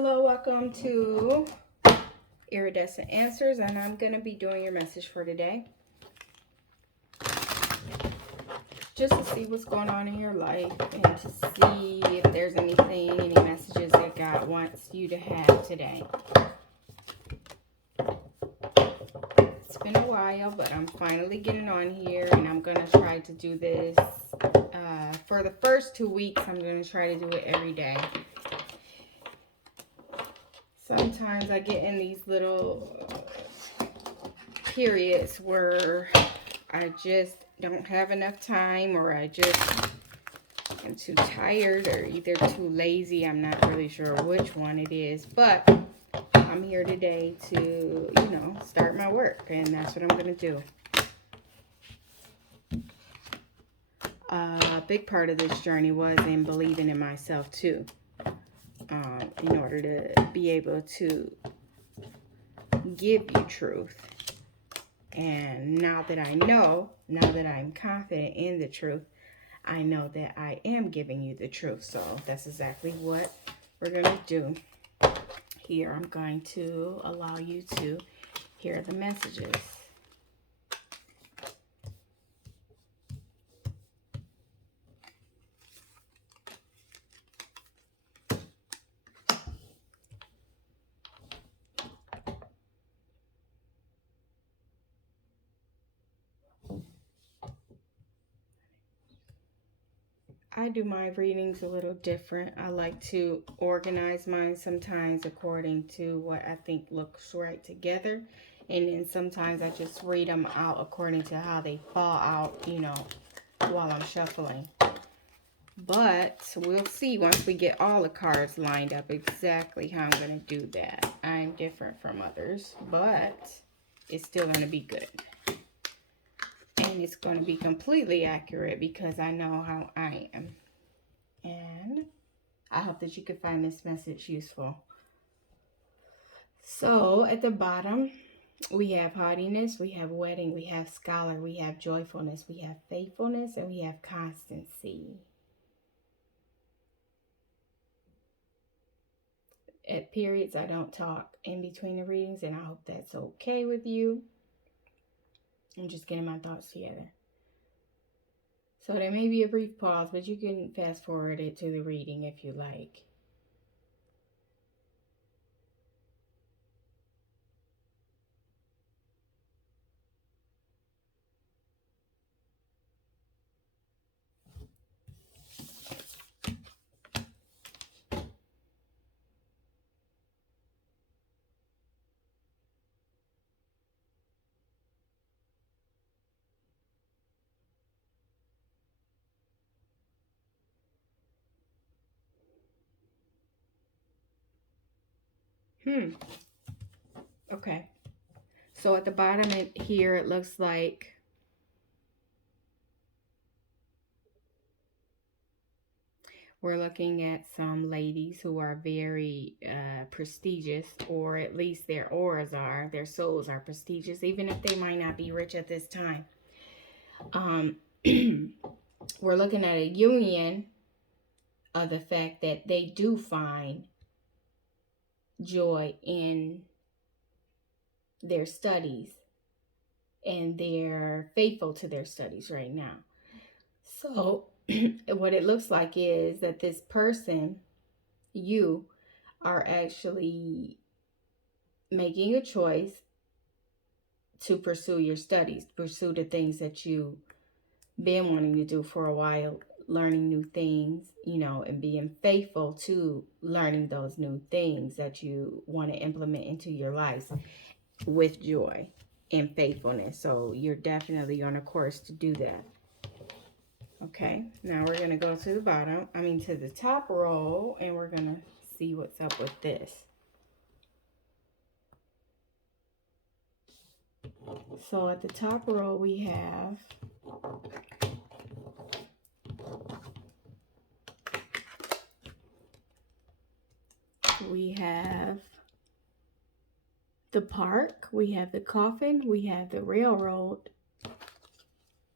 Hello, welcome to Iridescent Answers, and I'm going to be doing your message for today. Just to see what's going on in your life and to see if there's anything, any messages that God wants you to have today. It's been a while, but I'm finally getting on here, and I'm going to try to do this. For the first 2 weeks, I'm going to try to do it every day. Sometimes I get in these little periods where I just don't have enough time, or I just am too tired, or either too lazy. I'm not really sure which one it is, but I'm here today to, start my work, and that's what I'm going to do. A big part of this journey was in believing in myself too, in order to be able to give you truth. And now that I'm confident in the truth, I know that I am giving you the truth. So that's exactly what we're going to do. Here, I'm going to allow you to hear the messages. I do my readings a little different. I like to organize mine sometimes according to what I think looks right together. And then sometimes I just read them out according to how they fall out, while I'm shuffling. But we'll see once we get all the cards lined up exactly how I'm going to do that. I'm different from others, but it's still going to be good. And it's going to be completely accurate because I know how I am. And I hope that you can find this message useful. So at the bottom, we have haughtiness, we have wedding, we have scholar, we have joyfulness, we have faithfulness, and we have constancy. At periods, I don't talk in between the readings, and I hope that's okay with you. I'm just getting my thoughts together. So there may be a brief pause, but you can fast forward it to the reading if you like. Okay. So at the bottom here, it looks like we're looking at some ladies who are very prestigious, or at least their auras are, their souls are prestigious, even if they might not be rich at this time. We're looking at a union of the fact that they do find joy in their studies, and they're faithful to their studies right now. So what it looks like is that this person, you, are actually making a choice to pursue your studies, pursue the things that you've been wanting to do for a while, learning new things, and being faithful to learning those new things that you want to implement into your life with joy and faithfulness. So you're definitely on a course to do that. Okay, now we're going to go to the top row, and we're going to see what's up with this. So at the top row, we have the park, we have the coffin, we have the railroad.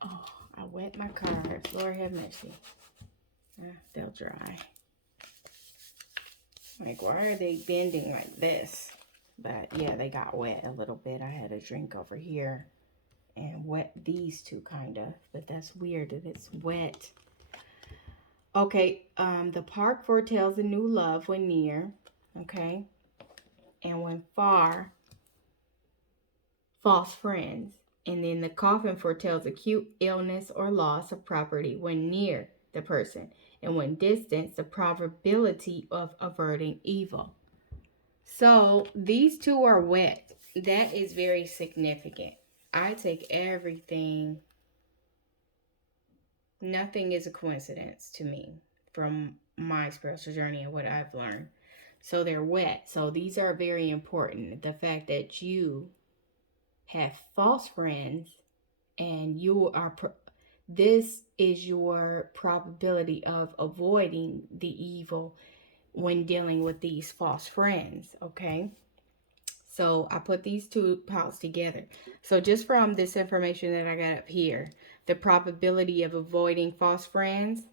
Oh, I wet my cards. Lord have mercy. They'll dry. Like, why are they bending like this? But yeah, they got wet a little bit. I had a drink over here and wet these two kind of, but that's weird that it's wet. Okay, the park foretells a new love when near, okay, and when far, false friends. And then the coffin foretells acute illness or loss of property when near the person, and when distant, the probability of averting evil. So these two are wet. That is very significant. I take everything, nothing is a coincidence to me from my spiritual journey and what I've learned. So they're wet. So these are very important. The fact that you have false friends and you are this is your probability of avoiding the evil when dealing with these false friends, okay? So I put these two piles together. So just from this information that I got up here, the probability of avoiding false friends,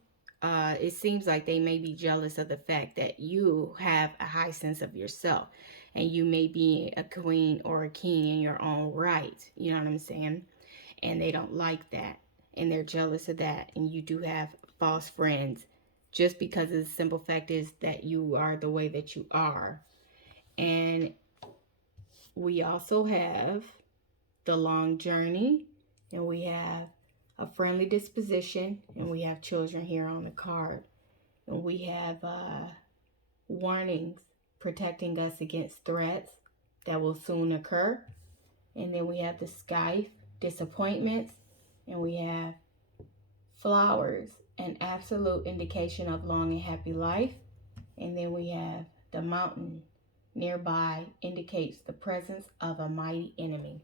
it seems like they may be jealous of the fact that you have a high sense of yourself and you may be a queen or a king in your own right. You know what I'm saying? And they don't like that. And they're jealous of that. And you do have false friends just because the simple fact is that you are the way that you are. And we also have the long journey, and we have a friendly disposition, and we have children here on the card. And we have warnings protecting us against threats that will soon occur. And then we have the sky, disappointments, and we have flowers, an absolute indication of long and happy life. And then we have the mountain nearby, indicates the presence of a mighty enemy.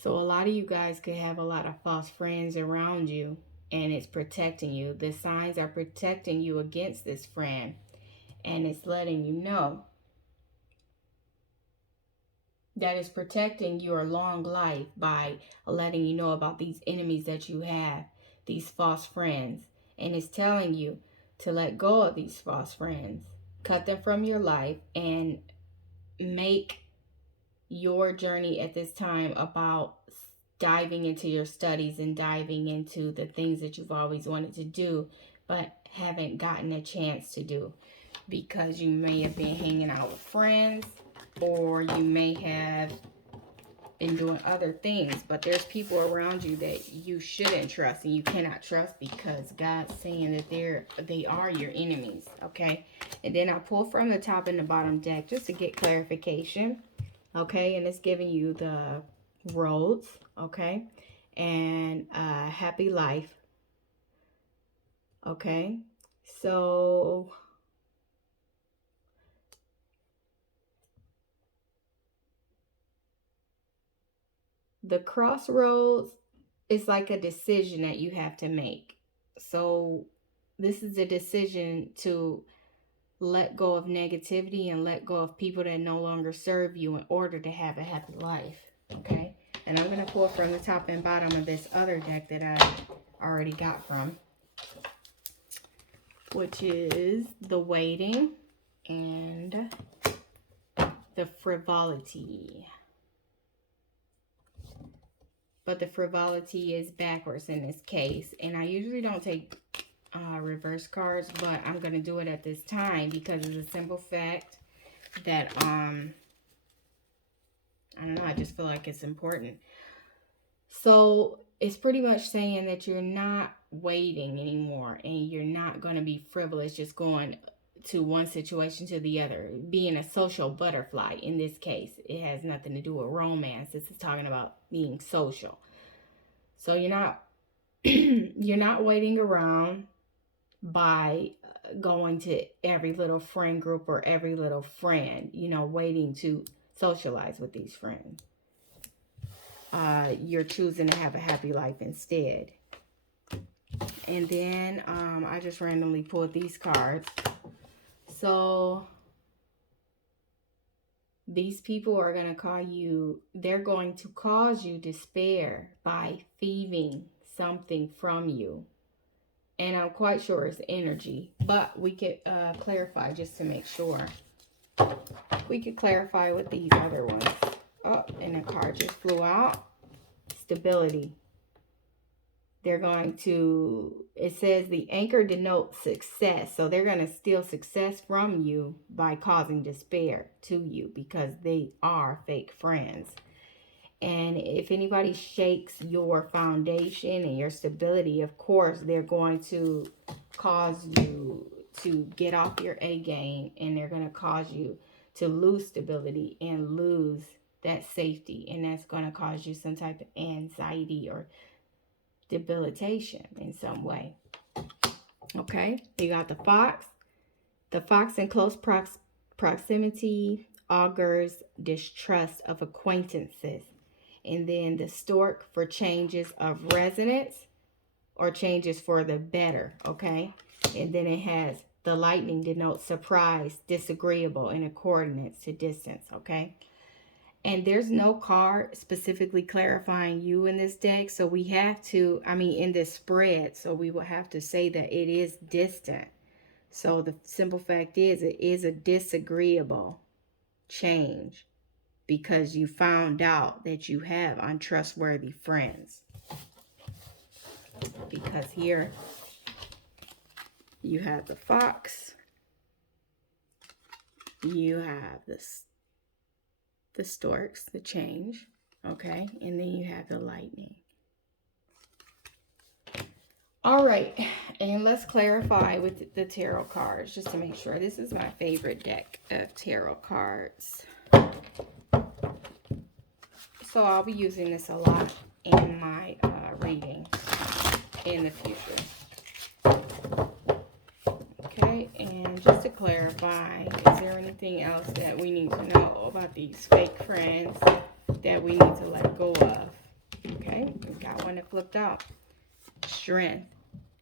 So a lot of you guys could have a lot of false friends around you, and it's protecting you. The signs are protecting you against this friend, and it's letting you know that is protecting your long life by letting you know about these enemies that you have, these false friends. And it's telling you to let go of these false friends, cut them from your life, and make your journey at this time about diving into your studies and diving into the things that you've always wanted to do but haven't gotten a chance to do because you may have been hanging out with friends, or you may have been doing other things, but there's people around you that you shouldn't trust and you cannot trust because God's saying that they are your enemies, okay? And then I pull from the top and the bottom deck just to get clarification, okay? And it's giving you the roads, okay? And happy life, okay? So the crossroads is like a decision that you have to make. So this is a decision to let go of negativity and let go of people that no longer serve you in order to have a happy life, okay? And I'm going to pull from the top and bottom of this other deck that I already got from, which is the waiting and the frivolity. But the frivolity is backwards in this case. And I usually don't take reverse cards, but I'm going to do it at this time because it's a simple fact that, I don't know, I just feel like it's important. So it's pretty much saying that you're not waiting anymore and you're not going to be frivolous, just going to one situation to the other, being a social butterfly. In this case, it has nothing to do with romance. This is talking about being social. So you're not you're not waiting around by going to every little friend group or every little friend, waiting to socialize with these friends. You're choosing to have a happy life instead. And then I just randomly pulled these cards. So these people are going to they're going to cause you despair by thieving something from you. And I'm quite sure it's energy, but we could clarify just to make sure. we could clarify with these other ones. Oh, and the card just flew out. Stability. They're going to, it says the anchor denotes success. So they're going to steal success from you by causing despair to you because they are fake friends. And if anybody shakes your foundation and your stability, of course, they're going to cause you to get off your A game, and they're going to cause you to lose stability and lose that safety. And that's going to cause you some type of anxiety or debilitation in some way. Okay, you got the fox. The fox in close proximity augurs distrust of acquaintances. And then the stork for changes of residence or changes for the better. Okay, and then it has the lightning denotes surprise, disagreeable, and a coordinates to distance. Okay. And there's no card specifically clarifying you in this deck. So we have to, in this spread, so we will have to say that it is distant. So the simple fact is, it is a disagreeable change because you found out that you have untrustworthy friends. Because here you have the fox, you have the storks, the change, okay, and then you have the lightning. All right, and let's clarify with the tarot cards just to make sure. This is my favorite deck of tarot cards. So I'll be using this a lot in my reading in the future. Okay, and just to clarify, is there anything else that we need to know about these fake friends that we need to let go of? Okay, we got one that flipped out. Strength.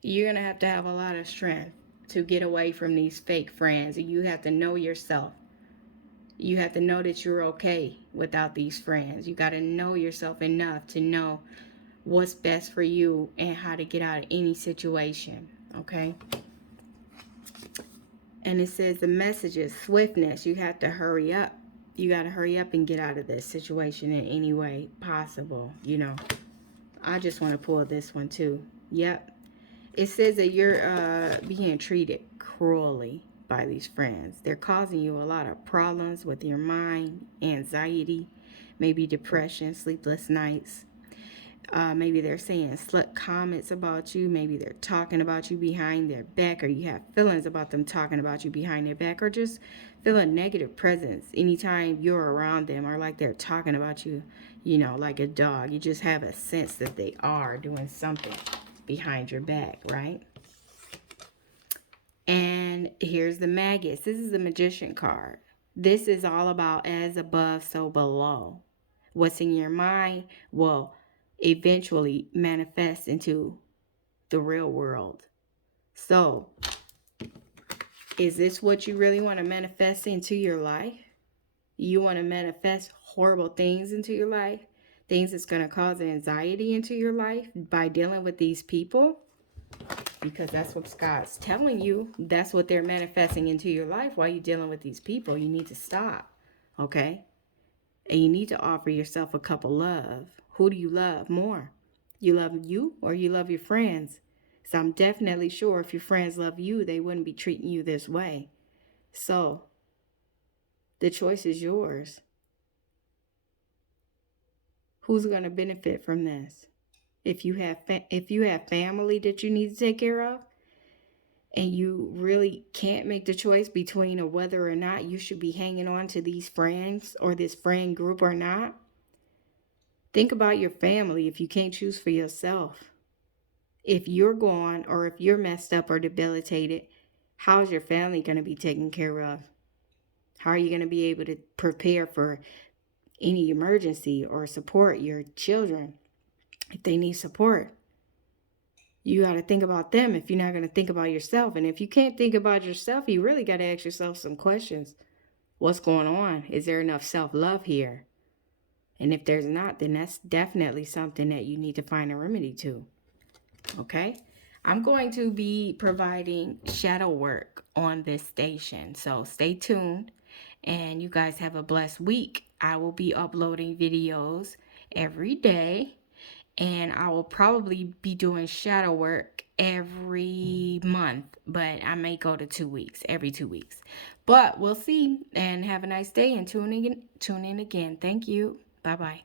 You're going to have a lot of strength to get away from these fake friends. You have to know yourself. You have to know that you're okay without these friends. You got to know yourself enough to know what's best for you and how to get out of any situation. Okay? And it says the message is swiftness. You have to hurry up. You got to hurry up and get out of this situation in any way possible. You know, I just want to pull this one too. Yep. It says that you're being treated cruelly by these friends. They're causing you a lot of problems with your mind, anxiety, maybe depression, sleepless nights. Maybe they're saying slut comments about you. Maybe they're talking about you behind their back, or you have feelings about them talking about you behind their back, or just feel a negative presence anytime you're around them, or like they're talking about you, you know, like a dog. You just have a sense that they are doing something behind your back, right? And here's the maggots. This is the magician card. This is all about as above, so below. What's in your mind will eventually manifest into the real world. So, is this what you really want to manifest into your life? You want to manifest horrible things into your life? Things that's going to cause anxiety into your life by dealing with these people? Because that's what God's telling you. That's what they're manifesting into your life while you're dealing with these people. You need to stop, okay? And you need to offer yourself a cup of love. Who do you love more? You love you or you love your friends? So I'm definitely sure if your friends love you, they wouldn't be treating you this way. So the choice is yours. Who's going to benefit from this? If you have family that you need to take care of, and you really can't make the choice between or whether or not you should be hanging on to these friends or this friend group or not, think about your family if you can't choose for yourself. If you're gone or if you're messed up or debilitated, how's your family going to be taken care of? How are you going to be able to prepare for any emergency or support your children if they need support? You got to think about them if you're not going to think about yourself. And if you can't think about yourself, you really got to ask yourself some questions. What's going on? Is there enough self-love here? And if there's not, then that's definitely something that you need to find a remedy to. Okay? I'm going to be providing shadow work on this station. So stay tuned. And you guys have a blessed week. I will be uploading videos every day, and I will probably be doing shadow work every month, but I may go to 2 weeks, every 2 weeks. But we'll see. And have a nice day, and tune in again. Thank you. Bye bye.